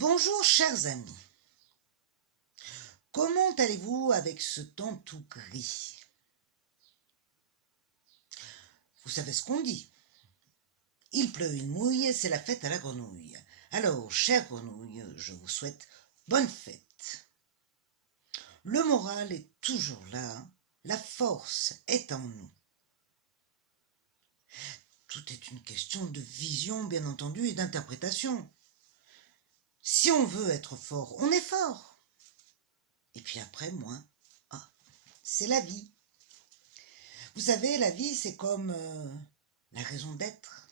Bonjour chers amis, comment allez-vous avec ce temps tout gris? Vous savez ce qu'on dit, il pleut une mouille, c'est la fête à la grenouille. Alors, chère grenouille, je vous souhaite bonne fête. Le moral est toujours là, la force est en nous. Tout est une question de vision, bien entendu, et d'interprétation. Si on veut être fort, on est fort. Et puis après, moins. Ah, c'est la vie. Vous savez, la vie, c'est comme la raison d'être.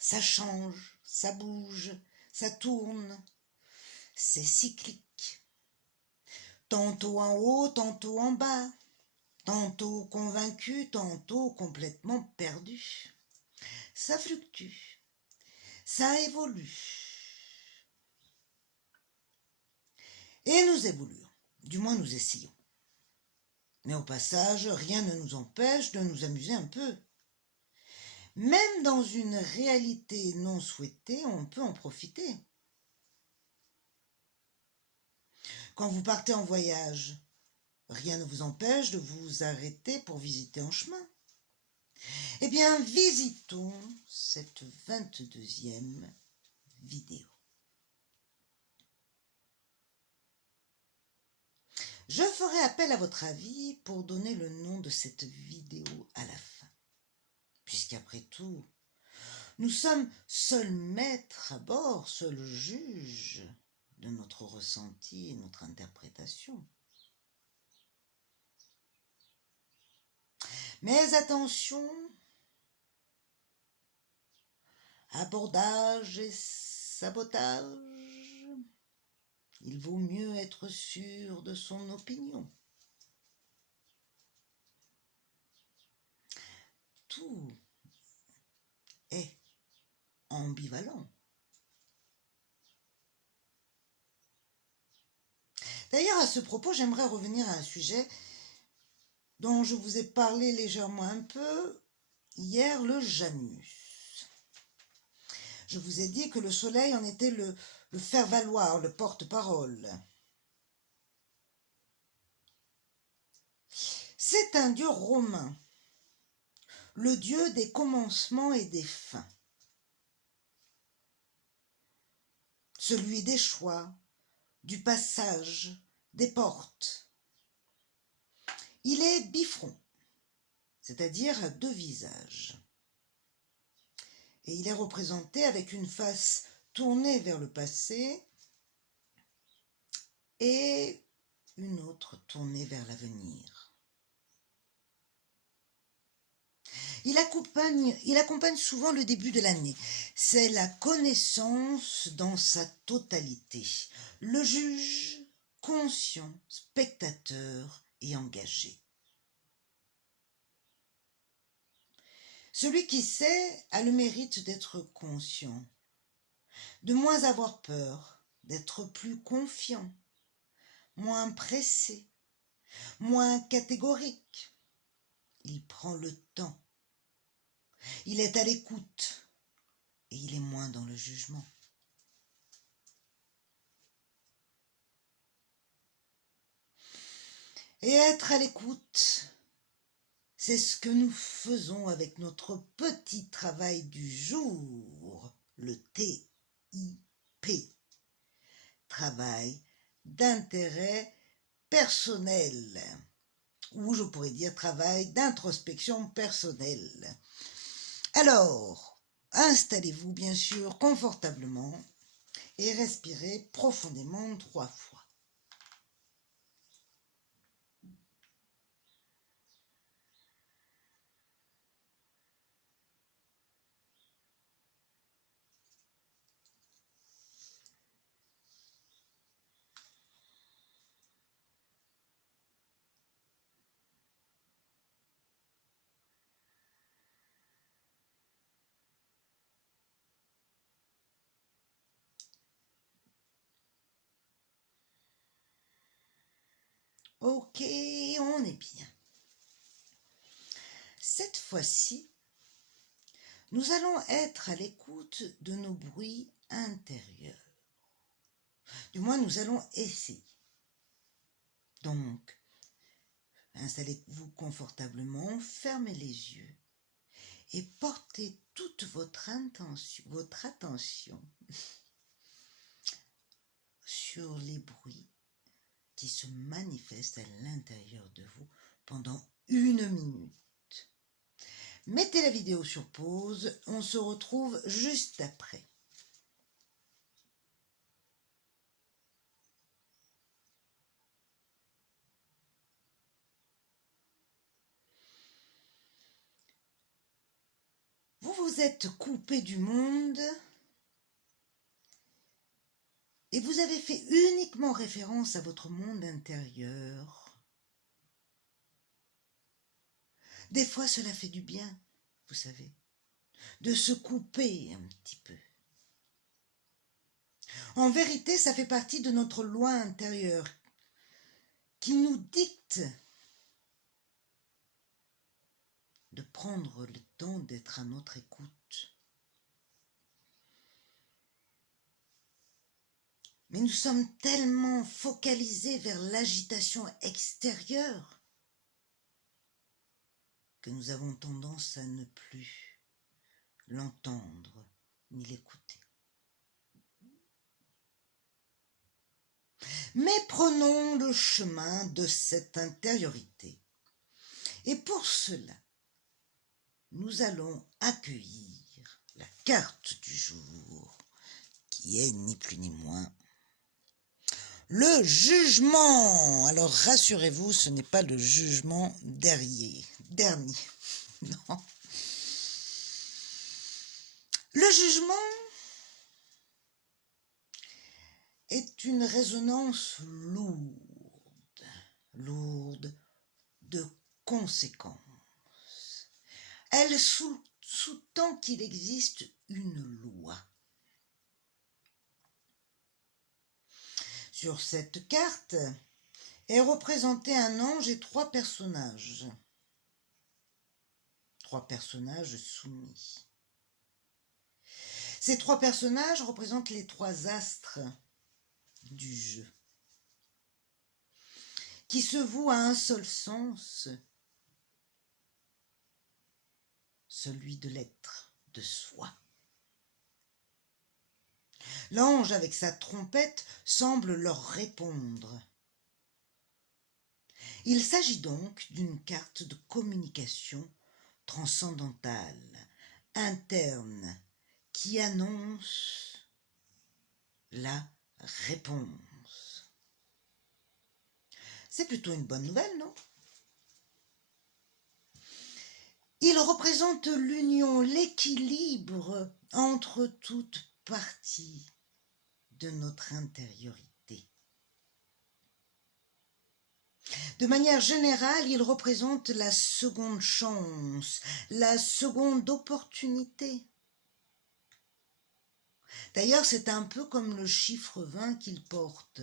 Ça change, ça bouge, ça tourne. C'est cyclique. Tantôt en haut, tantôt en bas. Tantôt convaincu, tantôt complètement perdu. Ça fluctue. Ça évolue. Et nous évoluons. Du moins, nous essayons. Mais au passage, rien ne nous empêche de nous amuser un peu. Même dans une réalité non souhaitée, on peut en profiter. Quand vous partez en voyage, rien ne vous empêche de vous arrêter pour visiter en chemin. Eh bien, visitons cette 22e vidéo. Je ferai appel à votre avis pour donner le nom de cette vidéo à la fin. Puisqu'après tout, nous sommes seuls maîtres à bord, seuls juges de notre ressenti et notre interprétation. Mais attention, abordage et sabotage, il vaut mieux être sûr de son opinion. Tout est ambivalent. D'ailleurs, à ce propos, j'aimerais revenir à un sujet dont je vous ai parlé légèrement un peu hier, le Janus. Je vous ai dit que le soleil en était le faire-valoir, le porte-parole. C'est un dieu romain, le dieu des commencements et des fins, celui des choix, du passage, des portes. Il est bifront, c'est-à-dire à deux visages. Et il est représenté avec une face tournée vers le passé et une autre tournée vers l'avenir. Il accompagne souvent le début de l'année. C'est la connaissance dans sa totalité. Le juge, conscient, spectateur et engagé. Celui qui sait a le mérite d'être conscient, de moins avoir peur, d'être plus confiant, moins pressé, moins catégorique. Il prend le temps. Il est à l'écoute et il est moins dans le jugement. Et être à l'écoute, c'est ce que nous faisons avec notre petit travail du jour, le TIP, travail d'intérêt personnel, ou je pourrais dire travail d'introspection personnelle. Alors, installez-vous bien sûr confortablement et respirez profondément 3 fois. Ok, on est bien. Cette fois-ci, nous allons être à l'écoute de nos bruits intérieurs. Du moins, nous allons essayer. Donc, installez-vous confortablement, fermez les yeux et portez toute votre attention sur les bruits qui se manifestent à l'intérieur de vous pendant 1 minute. Mettez la vidéo sur pause, on se retrouve juste après. Vous vous êtes coupé du monde et vous avez fait uniquement référence à votre monde intérieur. Des fois, cela fait du bien, vous savez, de se couper un petit peu. En vérité, ça fait partie de notre loi intérieure qui nous dicte de prendre le temps d'être à notre écoute. Mais nous sommes tellement focalisés vers l'agitation extérieure que nous avons tendance à ne plus l'entendre ni l'écouter. Mais prenons le chemin de cette intériorité. Et pour cela, nous allons accueillir la carte du jour, qui est ni plus ni moins le jugement. Alors rassurez-vous, ce n'est pas le jugement dernier. Non. Le jugement est une résonance lourde de conséquences. Elle sous-tend qu'il existe une loi. Sur cette carte est représenté un ange et 3 personnages. 3 personnages soumis. Ces 3 personnages représentent les 3 astres du jeu, qui se vouent à un seul sens, celui de l'être, de soi. L'ange, avec sa trompette, semble leur répondre. Il s'agit donc d'une carte de communication transcendantale, interne, qui annonce la réponse. C'est plutôt une bonne nouvelle, non? Il représente l'union, l'équilibre entre toutes parties de notre intériorité. De manière générale, il représente la seconde chance, la seconde opportunité. D'ailleurs, c'est un peu comme le chiffre 20 qu'il porte.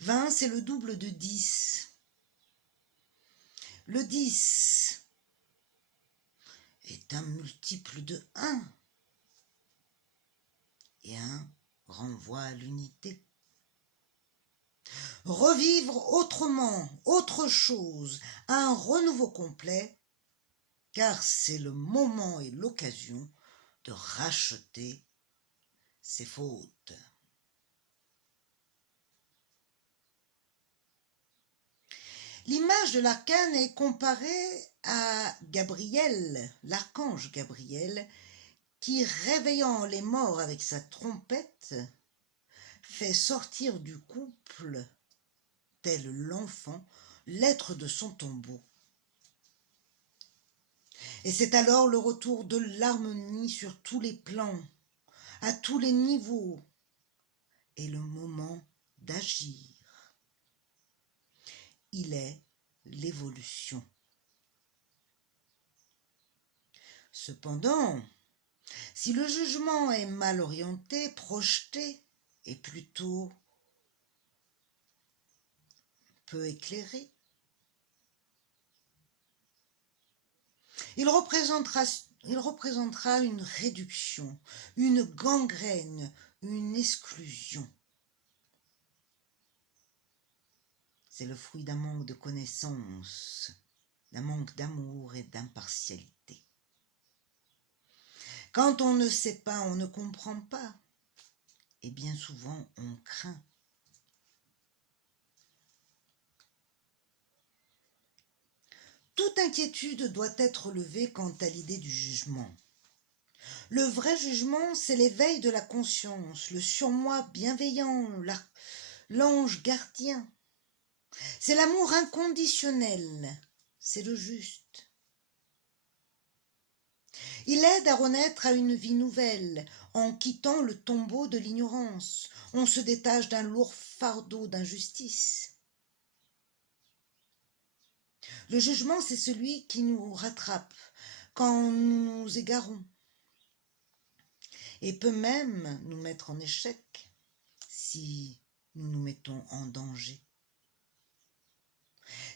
20, c'est le double de 10. Le 10 est un multiple de 1. Et 1 renvoie à l'unité. Revivre autrement, autre chose, un renouveau complet, car c'est le moment et l'occasion de racheter ses fautes. L'image de l'arcane est comparée à Gabriel, l'archange Gabriel, qui, réveillant les morts avec sa trompette, fait sortir du couple, tel l'enfant, l'être de son tombeau. Et c'est alors le retour de l'harmonie sur tous les plans, à tous les niveaux, et le moment d'agir. Il est l'évolution. Cependant, si le jugement est mal orienté, projeté, et plutôt peu éclairé, il représentera une réduction, une gangrène une exclusion. C'est le fruit d'un manque de connaissances, d'un manque d'amour et d'impartialité. Quand on ne sait pas, on ne comprend pas, et bien souvent on craint. Toute inquiétude doit être levée quant à l'idée du jugement. Le vrai jugement, c'est l'éveil de la conscience, le surmoi bienveillant, l'ange gardien. C'est l'amour inconditionnel, c'est le juste. Il aide à renaître à une vie nouvelle, en quittant le tombeau de l'ignorance. On se détache d'un lourd fardeau d'injustice. Le jugement, c'est celui qui nous rattrape quand nous nous égarons et peut même nous mettre en échec si nous nous mettons en danger.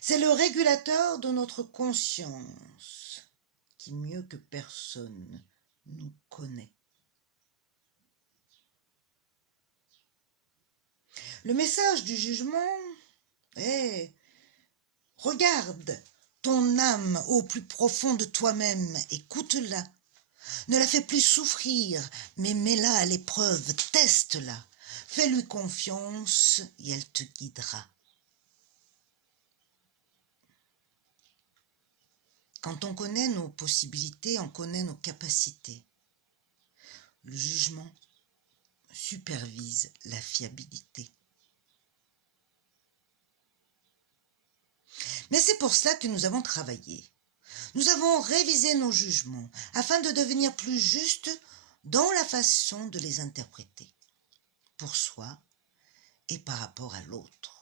C'est le régulateur de notre conscience qui, mieux que personne, nous connaît. Le message du jugement est « Regarde ton âme au plus profond de toi-même, écoute-la. Ne la fais plus souffrir, mais mets-la à l'épreuve, teste-la. Fais-lui confiance et elle te guidera. » Quand on connaît nos possibilités, on connaît nos capacités. Le jugement supervise la fiabilité. Mais c'est pour cela que nous avons travaillé. Nous avons révisé nos jugements afin de devenir plus justes dans la façon de les interpréter, pour soi et par rapport à l'autre.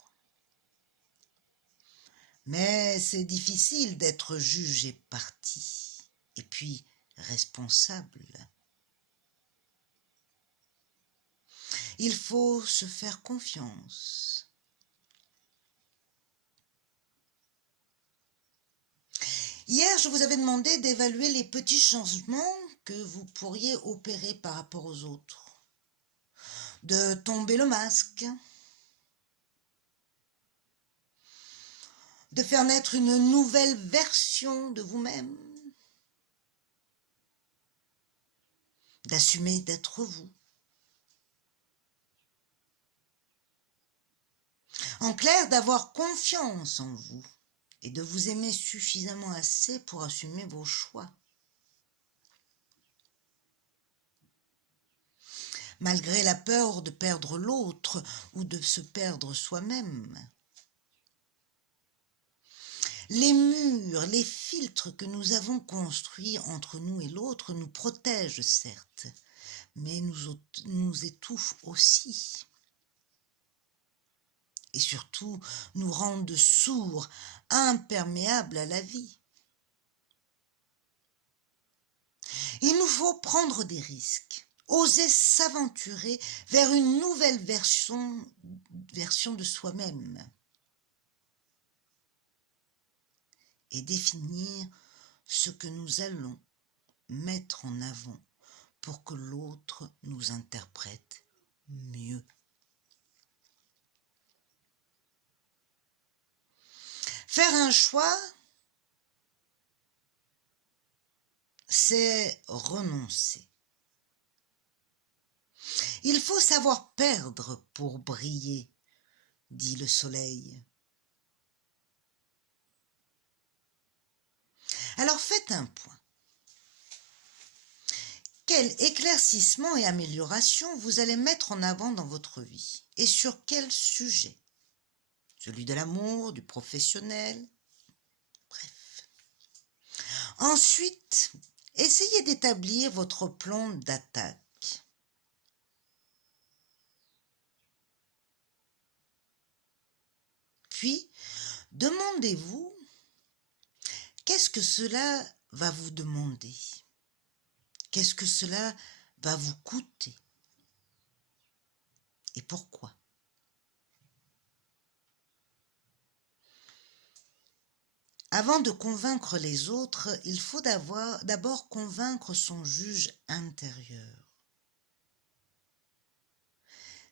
Mais c'est difficile d'être juge et partie, et puis responsable. Il faut se faire confiance. Hier, je vous avais demandé d'évaluer les petits changements que vous pourriez opérer par rapport aux autres. De tomber le masque, de faire naître une nouvelle version de vous-même, d'assumer d'être vous. En clair, d'avoir confiance en vous et de vous aimer suffisamment assez pour assumer vos choix. Malgré la peur de perdre l'autre ou de se perdre soi-même. Les murs, les filtres que nous avons construits entre nous et l'autre nous protègent certes, mais nous étouffent aussi. Et surtout nous rendent sourds, imperméables à la vie. Il nous faut prendre des risques, oser s'aventurer vers une nouvelle version de soi-même et définir ce que nous allons mettre en avant pour que l'autre nous interprète mieux. Faire un choix, c'est renoncer. Il faut savoir perdre pour briller, dit le soleil. Alors faites un point. Quel éclaircissement et amélioration vous allez mettre en avant dans votre vie et sur quel sujet? Celui de l'amour, du professionnel, bref. Ensuite, essayez d'établir votre plan d'attaque. Puis, demandez-vous, qu'est-ce que cela va vous demander? Qu'est-ce que cela va vous coûter? Et pourquoi? Avant de convaincre les autres, il faut d'abord convaincre son juge intérieur.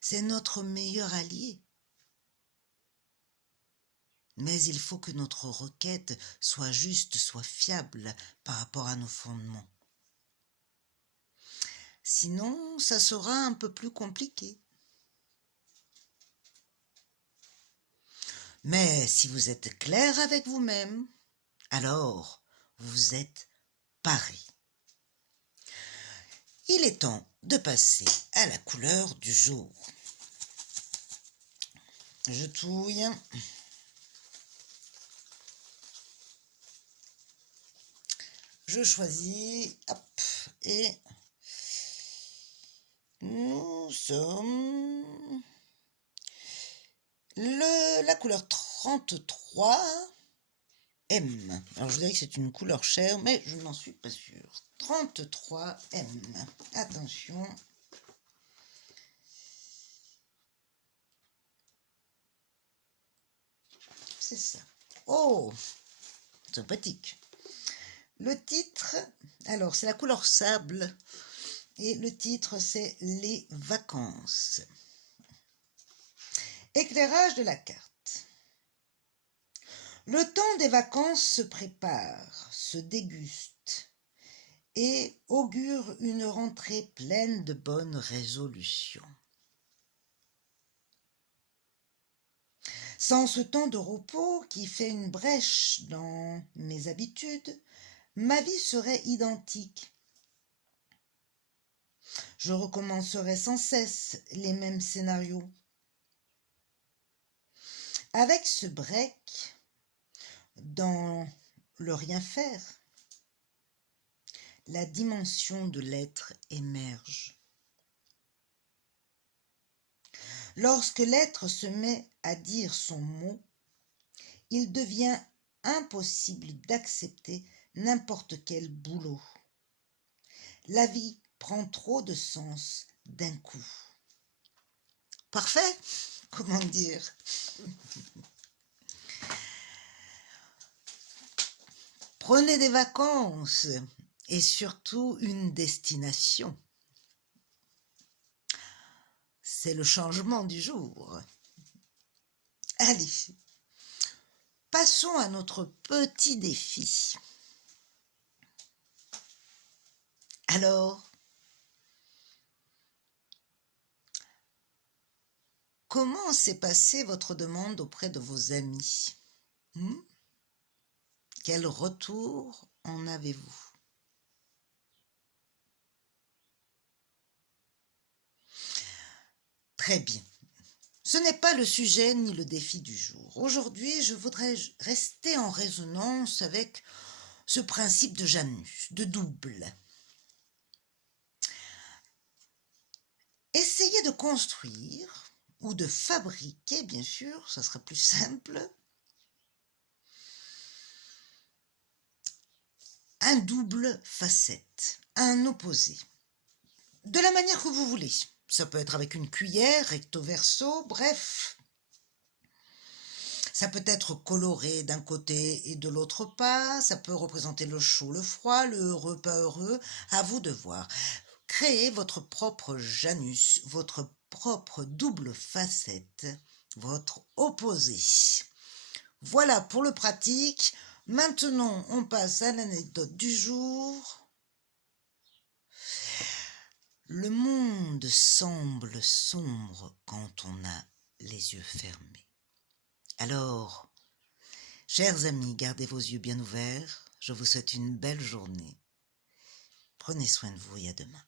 C'est notre meilleur allié. Mais il faut que notre requête soit juste, soit fiable par rapport à nos fondements. Sinon, ça sera un peu plus compliqué. Mais si vous êtes clair avec vous-même, alors vous êtes paré. Il est temps de passer à la couleur du jour. Je touille. Je choisis, hop, et nous sommes la couleur 33 M. Alors je dirais que c'est une couleur chère, mais je n'en suis pas sûre. 33 M. Attention. C'est ça. Oh, sympathique. Le titre, alors c'est la couleur sable, et le titre c'est Les vacances. Éclairage de la carte. Le temps des vacances se prépare, se déguste et augure une rentrée pleine de bonnes résolutions. Sans ce temps de repos qui fait une brèche dans mes habitudes, ma vie serait identique. Je recommencerai sans cesse les mêmes scénarios. Avec ce break dans le rien faire, la dimension de l'être émerge. Lorsque l'être se met à dire son mot, il devient impossible d'accepter n'importe quel boulot. La vie prend trop de sens d'un coup. Parfait, comment dire? Prenez des vacances et surtout une destination. C'est le changement du jour. Allez, passons à notre petit défi. Alors, comment s'est passée votre demande auprès de vos amis? Quel retour en avez-vous? Très bien. Ce n'est pas le sujet ni le défi du jour. Aujourd'hui, je voudrais rester en résonance avec ce principe de Janus, de double. Essayez de construire ou de fabriquer, bien sûr, ça sera plus simple, un double facette, un opposé, de la manière que vous voulez. Ça peut être avec une cuillère, recto verso, bref. Ça peut être coloré d'un côté et de l'autre pas, ça peut représenter le chaud, le froid, le heureux, pas heureux, à vous de voir. Créez votre propre Janus, votre propre double facette, votre opposé. Voilà pour le pratique. Maintenant, on passe à l'anecdote du jour. Le monde semble sombre quand on a les yeux fermés. Alors, chers amis, gardez vos yeux bien ouverts. Je vous souhaite une belle journée. Prenez soin de vous et à demain.